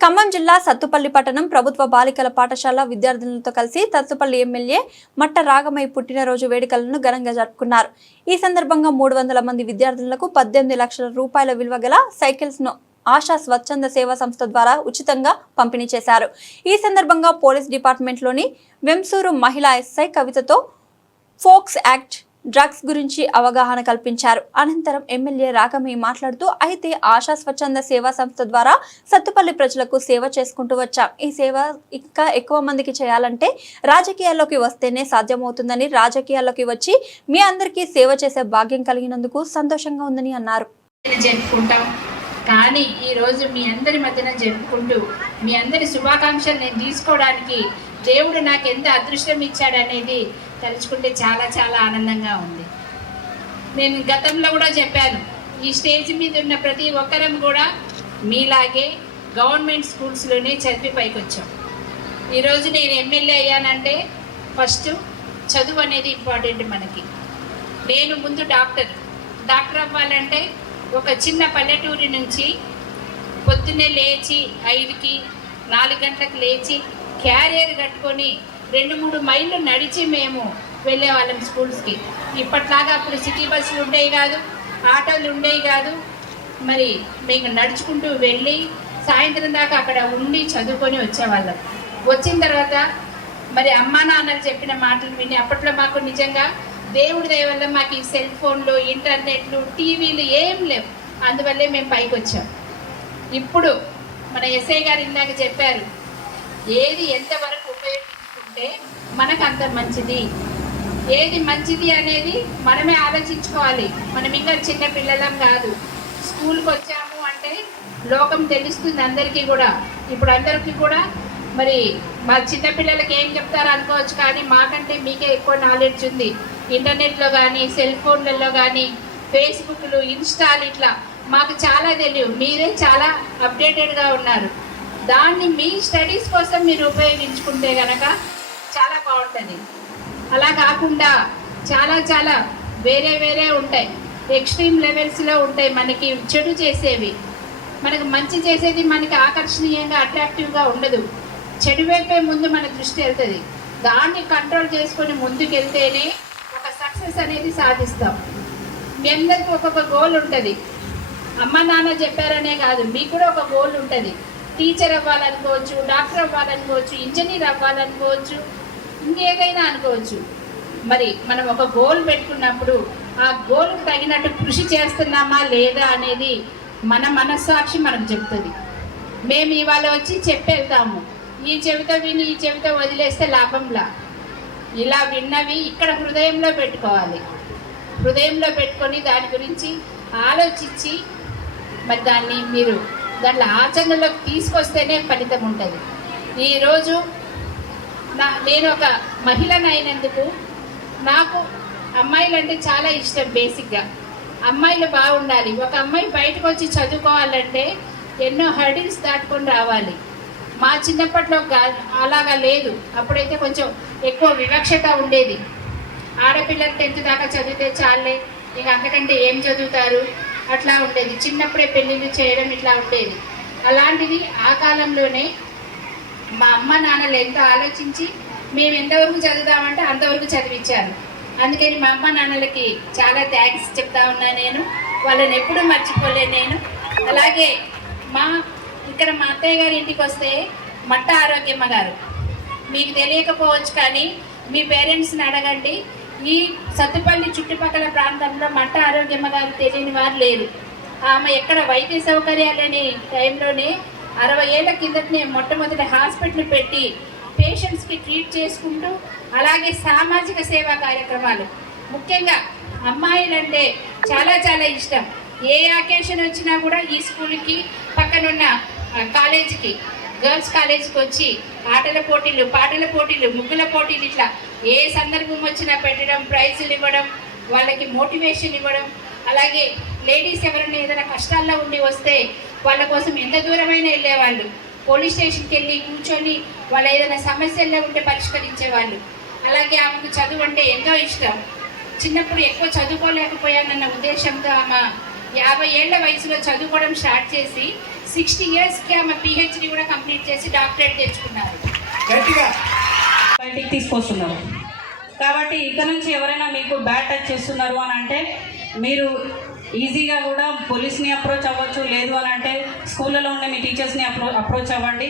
ఖమ్మం జిల్లా సత్తుపల్లి పట్టణం ప్రభుత్వ బాలికల పాఠశాల విద్యార్థినులతో కలిసి సత్తుపల్లి ఎమ్మెల్యే మట్ట రాగమయ్య పుట్టినరోజు వేడుకలను ఘనంగా జరుపుకున్నారు. ఈ సందర్భంగా మూడు వందల మంది విద్యార్థులకు పద్దెనిమిది లక్షల రూపాయల విలువ గల సైకిల్స్ను ఆశా స్వచ్ఛంద సేవా సంస్థ ద్వారా ఉచితంగా పంపిణీ చేశారు. ఈ సందర్భంగా పోలీస్ డిపార్ట్మెంట్లోని వెంసూరు మహిళా ఎస్ఐ కవితతో ఫోక్స్ యాక్ట్ డ్రగ్స్ గురించి అవగాహన కల్పించారు. అనంతరం ఎమ్మెల్యే రాగమే మాట్లాడుతూ అయితే ఆశా స్వచ్ఛంద సేవా సంస్థ ద్వారా సత్తుపల్లి ప్రజలకు సేవ చేసుకుంటూ వచ్చాం. ఈ సేవ ఇంకా ఎక్కువ మందికి చేయాలంటే రాజకీయాల్లోకి వస్తేనే సాధ్యమవుతుందని రాజకీయాల్లోకి వచ్చి మీ అందరికీ సేవ చేసే భాగ్యం కలిగినందుకు సంతోషంగా ఉందని అన్నారు. జరుపుకుంటాం. కానీ ఈరోజు మీ అందరి మధ్యన జరుపుకుంటూ మీ అందరి శుభాకాంక్షలు నేను తీసుకోవడానికి దేవుడు నాకు ఎంత అదృష్టం ఇచ్చాడనేది తలుచుకుంటే చాలా చాలా ఆనందంగా ఉంది. నేను గతంలో కూడా చెప్పాను ఈ స్టేజ్ మీద ఉన్న ప్రతి ఒక్కరం కూడా మీలాగే గవర్నమెంట్ స్కూల్స్లోనే చదివి పైకి వచ్చాం ఈరోజు నేను ఎమ్మెల్యే అయ్యానంటే ఫస్ట్ చదువు అనేది ఇంపార్టెంట్ మనకి. నేను ముందు డాక్టర్ డాక్టర్ అవ్వాలంటే ఒక చిన్న పల్లెటూరి నుంచి పొద్దున్నే లేచి ఐదుకి నాలుగు గంటలకు లేచి క్యారియర్ కట్టుకొని రెండు మూడు మైళ్ళు నడిచి మేము వెళ్ళేవాళ్ళం స్కూల్స్కి ఇప్పట్లాగా అప్పుడు సిటీ బస్సులు ఉండేవి కాదు ఆటోలు ఉండేవి కాదు. మరి మేము నడుచుకుంటూ వెళ్ళి సాయంత్రం దాకా అక్కడ ఉండి చదువుకొని వచ్చేవాళ్ళం. వచ్చిన తర్వాత మరి అమ్మా నాన్నలు చెప్పిన మాటలు విని అప్పట్లో మాకు నిజంగా దేవుడి దయ వల్ల మాకు ఈ సెల్ ఫోన్లు ఇంటర్నెట్లు టీవీలు ఏం లేవు. అందువల్లే మేము పైకి వచ్చాం. ఇప్పుడు మన ఎస్ఐ గారు ఇందాక చెప్పారు ఏది ఎంతవరకు ఉపయోగించుకుంటే మనకు అంత మంచిది. ఏది మంచిది అనేది మనమే ఆలోచించుకోవాలి. మనం ఇంకా చిన్న పిల్లలం కాదు. స్కూల్కి వచ్చాము అంటే లోకం తెలుస్తుంది అందరికీ కూడా. ఇప్పుడు అందరికీ కూడా మరి మా చిన్నపిల్లలకి ఏం చెప్తారో అనుకోవచ్చు కానీ మాకంటే మీకే ఎక్కువ నాలెడ్జ్ ఉంది. ఇంటర్నెట్లో కానీ సెల్ ఫోన్లలో కానీ ఫేస్బుక్లు ఇన్స్టాలు ఇట్లా మాకు చాలా తెలియదు మీరే చాలా అప్డేటెడ్గా ఉన్నారు. దాన్ని మీ స్టడీస్ కోసం మీరు ఉపయోగించుకుంటే కనుక చాలా బాగుంటుంది. అలా కాకుండా చాలా చాలా వేరే వేరే ఉంటాయి. ఎక్స్ట్రీమ్ లెవెల్స్లో ఉంటాయి మనకి చెడు చేసేవి. మనకు మంచి చేసేది మనకి ఆకర్షణీయంగా అట్రాక్టివ్గా ఉండదు. చెడు వైపే ముందు మన దృష్టి వెళ్తుంది. దాన్ని కంట్రోల్ చేసుకొని ముందుకెళ్తేనే ఒక సక్సెస్ అనేది సాధిస్తాం. మీ అందరికీ ఒక్కొక్క గోల్ ఉంటుంది. అమ్మ నాన్న చెప్పారనే కాదు మీకు కూడా ఒక గోల్ ఉంటుంది. టీచర్ అవ్వాలనుకోవచ్చు డాక్టర్ అవ్వాలనుకోవచ్చు ఇంజనీర్ అవ్వాలనుకోవచ్చు ఇంకేదైనా అనుకోవచ్చు. మరి మనం ఒక గోల్ పెట్టుకున్నప్పుడు ఆ గోల్కు తగినట్టు కృషి చేస్తున్నామా లేదా అనేది మన మనస్సాక్షి మనకు చెప్తుంది. మేము ఇవాళ వచ్చి చెప్పేద్దాము. ఈ చెవిత విని ఈ చెవిత వదిలేస్తే లాభంలా? ఇలా విన్నవి ఇక్కడ హృదయంలో పెట్టుకోవాలి. హృదయంలో పెట్టుకొని దాని గురించి ఆలోచించి మరి దాన్ని మీరు దాంట్లో ఆచరణలోకి తీసుకొస్తేనే ఫలితం ఉంటుంది. ఈరోజు నా నేను ఒక మహిళను అయినందుకు నాకు అమ్మాయిలు అంటే చాలా ఇష్టం బేసిక్గా అమ్మాయిలు బాగుండాలి. ఒక అమ్మాయి బయటకు వచ్చి చదువుకోవాలంటే ఎన్నో హర్డిల్స్ దాటుకొని రావాలి. మా చిన్నప్పట్లో అలాగా లేదు. అప్పుడైతే కొంచెం ఎక్కువ వివక్షత ఉండేది. ఆడపిల్లలు టెన్త్ దాకా చదివితే చాలే ఇక అంతకంటే ఏం చదువుతారు? అట్లా ఉండేది. చిన్నప్పుడే పెళ్ళిళ్ళు చేయడం ఇట్లా ఉండేది. అలాంటిది ఆ కాలంలోనే మా అమ్మ నాన్నలు ఎంత ఆలోచించి మేము ఎంతవరకు చదువుదామంటే అంతవరకు చదివించారు. అందుకని మా అమ్మ నాన్నలకి చాలా థ్యాంక్స్ చెప్తా ఉన్నా నేను. వాళ్ళని ఎప్పుడూ మర్చిపోలేను నేను. అలాగే మా ఇక్కడ మా అత్తయ్య గారి ఇంటికి వస్తే మట్ట ఆరోగ్యమ్మ గారు. మీకు తెలియకపోవచ్చు కానీ మీ పేరెంట్స్ని అడగండి. ఈ సత్తుపల్లి చుట్టుపక్కల ప్రాంతంలో మట్ట ఆరోగ్యమ్మ గారు తెలియని వారు లేరు. ఆమె ఎక్కడ వైద్య సౌకర్యాలు టైంలోనే అరవై ఏళ్ళ కిందటనే మొట్టమొదటి హాస్పిటల్ పెట్టి పేషెంట్స్కి ట్రీట్ చేసుకుంటూ అలాగే సామాజిక సేవా కార్యక్రమాలు. ముఖ్యంగా అమ్మాయిలంటే చాలా చాలా ఇష్టం. ఏ అకేషన్ వచ్చినా కూడా ఈ స్కూల్కి పక్కనున్న కాలేజీకి గర్ల్స్ కాలేజీకి వచ్చి ఆటల పోటీలు పాటల పోటీలు ముగ్గుల పోటీలు ఇట్లా ఏ సందర్భం వచ్చినా పెట్టడం ప్రైజులు ఇవ్వడం వాళ్ళకి మోటివేషన్ ఇవ్వడం అలాగే లేడీస్ ఎవరైనా ఏదైనా కష్టాల్లో ఉండి వస్తే వాళ్ళ కోసం ఎంత దూరమైనా వెళ్ళేవాళ్ళు? పోలీస్ స్టేషన్కి వెళ్ళి కూర్చొని వాళ్ళ ఏదైనా సమస్యల్లో ఉంటే పరిష్కరించేవాళ్ళు. అలాగే ఆమెకు చదువు అంటే ఎంతో ఇష్టం. చిన్నప్పుడు ఎక్కువ చదువుకోలేకపోయానన్న ఉద్దేశంతో ఆమె యాభై ఏళ్ళ వయసులో చదువుకోవడం స్టార్ట్ చేసి సిక్స్టీ ఇయర్స్కి ఆమె పిహెచ్డి కూడా కంప్లీట్ చేసి డాక్టరేట్ తెచ్చుకున్నారు. గట్టిగా. బయటికి తీసుకొస్తున్నారు. కాబట్టి ఇక్కడ నుంచి ఎవరైనా మీకు బ్యాడ్ టచ్ చేస్తున్నారు అని అంటే మీరు ఈజీగా కూడా పోలీస్ని అప్రోచ్ అవ్వచ్చు లేదు అని అంటే స్కూళ్ళలో ఉండే మీ టీచర్స్ని అప్రో అప్రోచ్ అవ్వండి.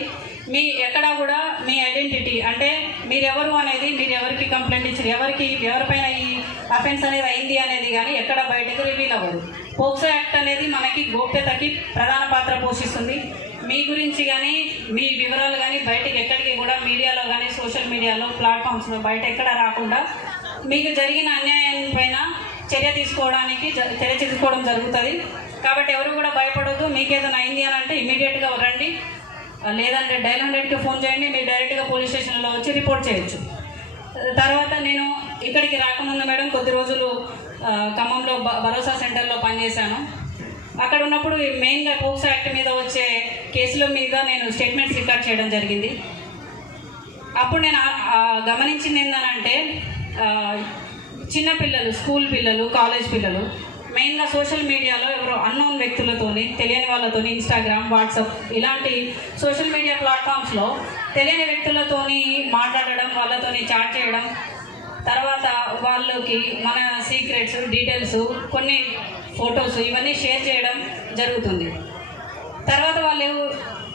మీ ఎక్కడ కూడా మీ ఐడెంటిటీ అంటే మీరు ఎవరు అనేది మీరు ఎవరికి కంప్లైంట్ ఇచ్చారు ఎవరికి ఎవరిపైన ఈ అఫెన్స్ అనేది అయింది అనేది కానీ ఎక్కడ బయటకు రివీల్ అవ్వదు. పోక్సో యాక్ట్ అనేది మనకి గోప్యతకి ప్రధాన పాత్ర పోషిస్తుంది. మీ గురించి కానీ మీ వివరాలు కానీ బయటకి ఎక్కడికి కూడా మీడియాలో కానీ సోషల్ మీడియాలో ప్లాట్ఫామ్స్లో బయట ఎక్కడ రాకుండా మీకు జరిగిన అన్యాయం పైన చర్య తీసుకోవడానికి చర్య తీసుకోవడం జరుగుతుంది. కాబట్టి ఎవరు కూడా భయపడొద్దు. మీకు ఏదైనా అయింది అని అంటే ఇమీడియట్గా రండి. లేదంటే డైల్ హండ్రెడ్కి ఫోన్ చేయండి. మీరు డైరెక్ట్గా పోలీస్ స్టేషన్లో వచ్చి రిపోర్ట్ చేయొచ్చు. తర్వాత నేను ఇక్కడికి రాకముందు మేడం కొద్ది రోజులు ఖమ్మంలో భరోసా సెంటర్లో పనిచేశాను. అక్కడ ఉన్నప్పుడు మెయిన్గా పోక్సో యాక్ట్ మీద వచ్చే కేసుల మీద నేను స్టేట్మెంట్స్ రికార్డ్ చేయడం జరిగింది. అప్పుడు నేను గమనించింది ఏంటంటే చిన్న పిల్లలు స్కూల్ పిల్లలు కాలేజ్ పిల్లలు మెయిన్గా సోషల్ మీడియాలో ఎవరో అన్నోన్ వ్యక్తులతోని తెలియని వాళ్ళతోని ఇన్స్టాగ్రామ్ వాట్సాప్ ఇలాంటి సోషల్ మీడియా ప్లాట్ఫామ్స్లో తెలియని వ్యక్తులతోని మాట్లాడడం వాళ్ళతోని చాట్ చేయడం తర్వాత వాళ్ళకి మన సీక్రెట్స్ డీటెయిల్స్ కొన్ని ఫొటోస్ ఇవన్నీ షేర్ చేయడం జరుగుతుంది. తర్వాత వాళ్ళు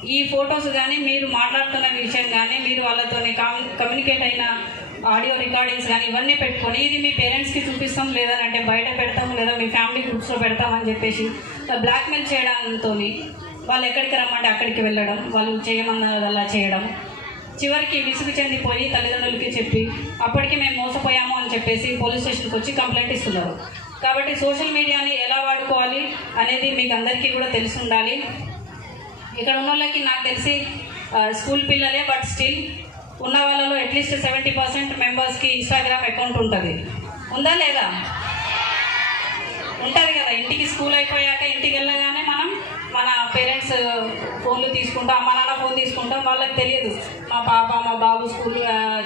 ఈ ఫొటోస్ కానీ మీరు మాట్లాడుతున్న విషయం కానీ మీరు వాళ్ళతో కమ్యూనికేట్ అయిన ఆడియో రికార్డింగ్స్ కానీ ఇవన్నీ పెట్టుకొని ఇది మీ పేరెంట్స్కి చూపిస్తాం లేదంటే బయట పెడతాం లేదా మీ ఫ్యామిలీ గ్రూప్స్లో పెడతామని చెప్పేసి బ్లాక్మెయిల్ చేయడంతో వాళ్ళు ఎక్కడికి రమ్మంటే అక్కడికి వెళ్ళడం వాళ్ళు చేయమన్న అలా చేయడం. చివరికి విసుగు చెందిపోయి తల్లిదండ్రులకి చెప్పి అప్పటికి మేము మోసపోయాము అని చెప్పేసి పోలీస్ స్టేషన్కి వచ్చి కంప్లైంట్ ఇస్తున్నారు. కాబట్టి సోషల్ మీడియాని ఎలా వాడుకోవాలి అనేది మీకు అందరికీ కూడా తెలిసి ఉండాలి. ఇక్కడ ఉన్న వాళ్ళకి నాకు తెలిసి స్కూల్ పిల్లలే బట్ స్టిల్ ఉన్న వాళ్ళలో అట్లీస్ట్ సెవెంటీ పర్సెంట్ మెంబర్స్కి ఇన్స్టాగ్రామ్ అకౌంట్ ఉంటుంది. ఉందా లేదా? ఉంటుంది కదా. ఇంటికి స్కూల్ అయిపోయాక ఇంటికి వెళ్ళగానే మనం మన పేరెంట్స్ uh, ఫోన్లు తీసుకుంటాం మా నాన్న ఫోన్ తీసుకుంటాం వాళ్ళకి తెలియదు. మా పాప మా బాబు స్కూల్ uh,